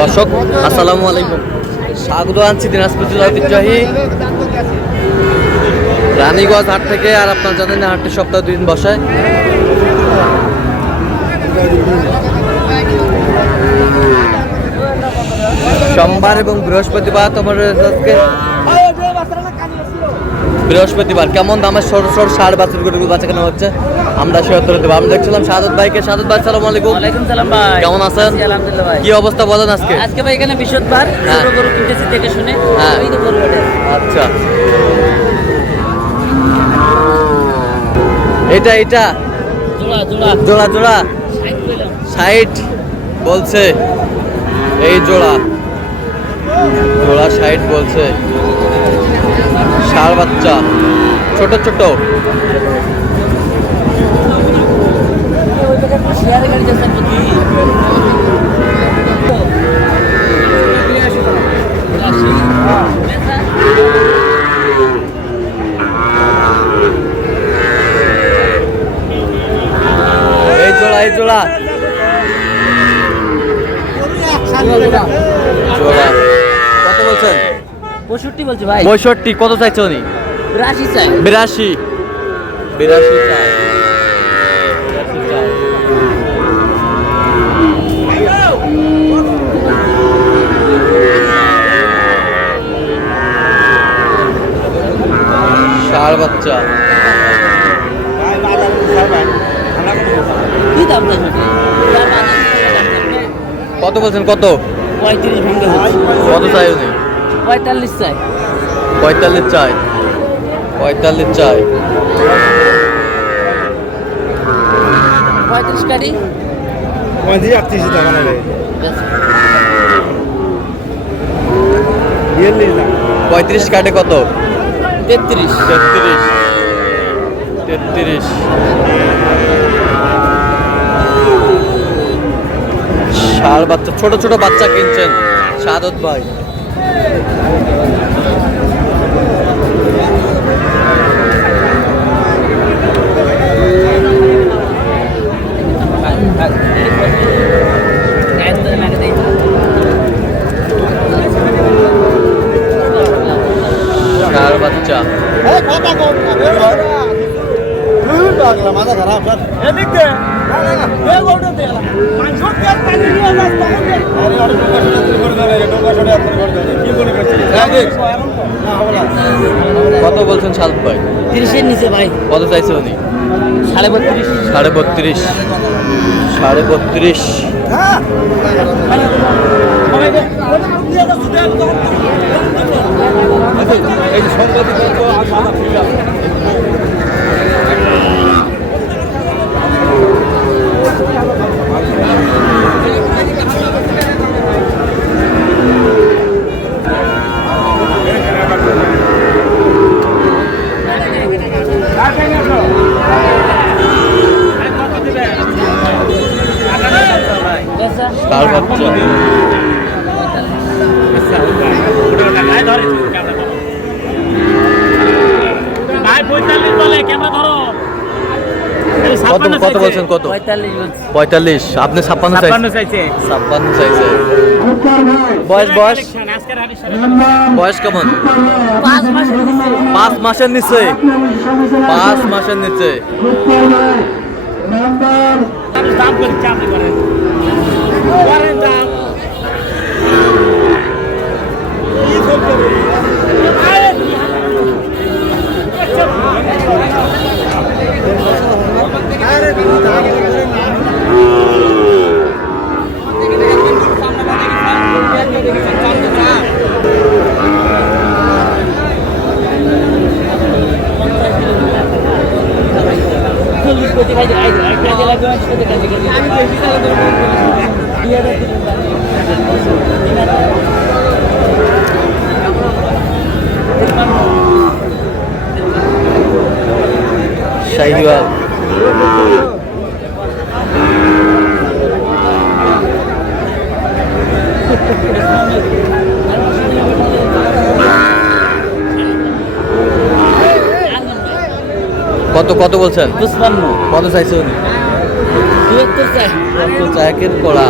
দর্শক আসসালামু আলাইকুম, স্বাগত আনছি দিনাজপুর জেলা ঐতিহ্যবাহী রানীগঞ্জ হাট থেকে। আর আপনারা জানেন হাটটি সপ্তাহে 2 দিন বসায়। সোমবার এবং বৃহস্পতিবার। বৃহস্পতিবার কেমন দামের সর ষাড় বাছুর গরুগুলো বাচ্চা কেনা হচ্ছে আমরা শেয়ার করে দেবো। আমরা দেখছিলাম সাদত ভাইকে। সাদত ভাই আসসালামু আলাইকুম। ওয়ালাইকুম সালাম ভাই, কেমন আছেন? আলহামদুলিল্লাহ ভাই। কি অবস্থা বলেন আজকে? আজকে ভাই এখানে বৃহস্পতিবার, ছোট গরু কিনতেছি দেখে শুনে। ওই তো গরু ওঠে। আচ্ছা, এটা জোড়া জোড়া জোড়া জোড়া 60 কইলাম। 60 বলছে। এই জোড়া 60 বলছে। ষাড় বাচ্চা ছোট ছোট। শেয়ার গাড়ি যাচ্ছে প্রতি এই জোড়া কত বলছেন? 65 বলছে ভাই। 65 কত চাইছে উনি? 82 চাই। 82 চাই। ষাড় বাচ্চা কি দাম চাই? কত বলছেন? কত? 35 ভাঙতে হচ্ছে। কত চাই উনি? 45 চাই। 45 চাই। 45 চাই। 35 কাটি। 35 কাটে কত? 33। 33 ষাড় বাচ্চা ছোট ছোট বাচ্চা কিনছেন সাদত ভাই। ষাড় বাচ্চা মাথা খারাপ কত বলছেন সাদত ভাই? 30 এর নিচে ভাই। কত চাইছে উনি? 32.5। 32.5 ষাড় বাচ্চা কত বলছেন? কত? 45 বলছে। 45। আপনি 56 চাইছে। 56 চাইছে। বয়স কেমন? 5 মাসের নিচে। 5 মাসের নিচে। 5 মাসের নিচে। দাম করে চাপ করেন দাম। শাহিওয়াল কত কত বলছেন? 55 কত চাইছে উনি? দুয়াত্তর চাই। তো চাকের কড়া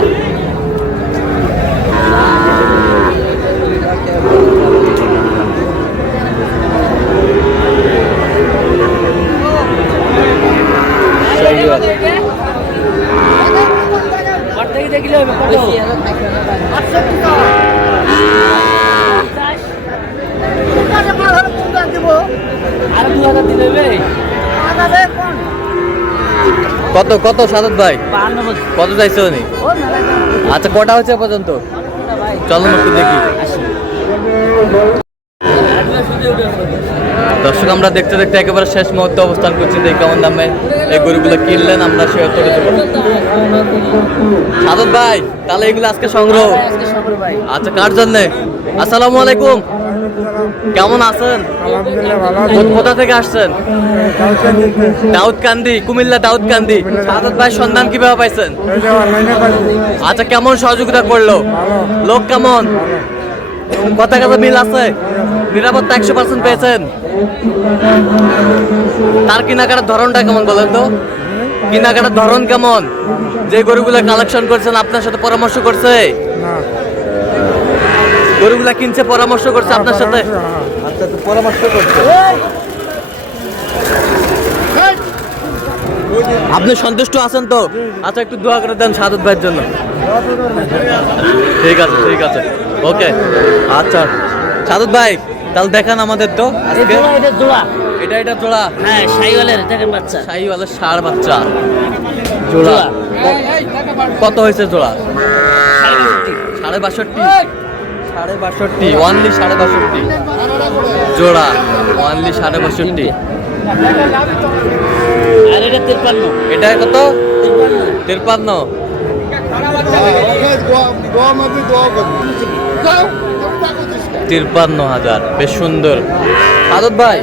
শাহিওয়াল। ঘর থেকে দেখলে হবে কত? আর 2000 দিলে হবে। কত কত সাদত ভাই 52 বছর। কত চাইছো উনি? ও মেলা দাম। আচ্ছা কটা হচ্ছে এ পর্যন্ত? ভাই চলো একটু দেখি। দর্শক আমরা দেখতে দেখতে একেবারে শেষ মুহূর্তে অবস্থান করছি, দেখি কেমন দামে এই গরুগুলো কিনলেন আমরা সে উত্তরে দেবো। সাদত ভাই তাহলে এগুলো আজকে সংগ্রহ। আজকে সকাল ভাই। আচ্ছা কার জন্যে? আসসালামু আলাইকুম, কেমন আছেন? কোথা থেকে আসছেন? দাউদকান্দি, কুমিল্লা দাউদকান্দি। সাদত ভাই সন্ধান কিভাবে পাইছেন? আচ্ছা কেমন সহযোগিতা করলো? লোক কেমন? কথা কথা মিল আছে? নিরাপত্তা 100% পেয়েছেন? তার কেনাকাটার ধরনটা কেমন বলেন তো? কেনাকাটার ধরন কেমন? যে গরুগুলো কালেকশন করছেন আপনার সাথে পরামর্শ করছে? গরুগুলা কিনছে পরামর্শ করছে আপনার সাথে? আচ্ছা তো পরামর্শ করছে। আপনি সন্তুষ্ট আছেন তো? আচ্ছা একটু দোয়া করে দেন সাদত ভাইয়ের জন্য। ঠিক আছে ঠিক আছে, ওকে। আচ্ছা সাদত ভাই তাহলে দেখান আমাদের তো এই আজকে। জোড়া, এটা জোড়া। এটা জোড়া। হ্যাঁ, শাহিওয়ালের দেখেন বাচ্চা। শাহিওয়ালের ষাঁড় বাচ্চা জোড়া। কত হয়েছে জোড়া? 62.5। 62.5 অনলি 62.5 জোড়া, অনলি 62.5। আর এটা 53। এটা কত? 53। 53,000, বেশ সুন্দর। সাদত ভাই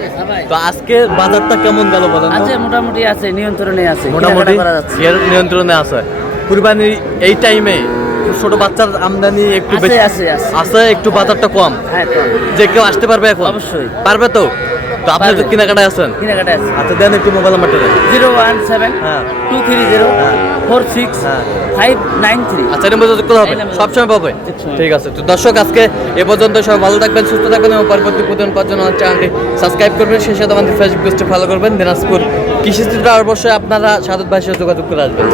তো আজকে বাজারটা কেমন গেল বলেন তো? আছে মোটামুটি আছে, নিয়ন্ত্রণে আছে, মোটামুটি কেনাকাটা করা যাচ্ছে। এর নিয়ন্ত্রণে আছে। কুরবানির এই টাইমে ছোট বাচ্চার আমদানি একটু আছে, বেশি আছে, আছে। আছে, একটু বাজারটা কম। হ্যাঁ তো যে কেউ আসতে পারবে এখন? অবশ্যই। পারবে তো? তো আপনি তো পারবে। কেনাকাটায় আছেন। কেনাকাটা আছে। আচ্ছা দেন একটু মোবাইল নাম্বারটা দেন। 017 হ্যাঁ 230 হ্যাঁ। 46 হ্যাঁ। 593। আচ্ছা এর মধ্যে করতে হবে, এই নাম্বার। সবসময় পাবে। সবসময়। ঠিক আছে তো দর্শক আজকে এ পর্যন্ত, সবাই ভালো থাকবেন, সুস্থ থাকবেন এবং পরবর্তী প্রতিদিন পাওয়ার জন্য আমার চ্যানেলটি সাবস্ক্রাইব করবেন, সেই সাথে আমাদের ফেসবুক পেজটি ফলো করবেন। দিনাজপুর কৃষি চিত্র অবশ্যই আপনারা সাদত ভাইয়ের সাথে যোগাযোগ করে আসবেন।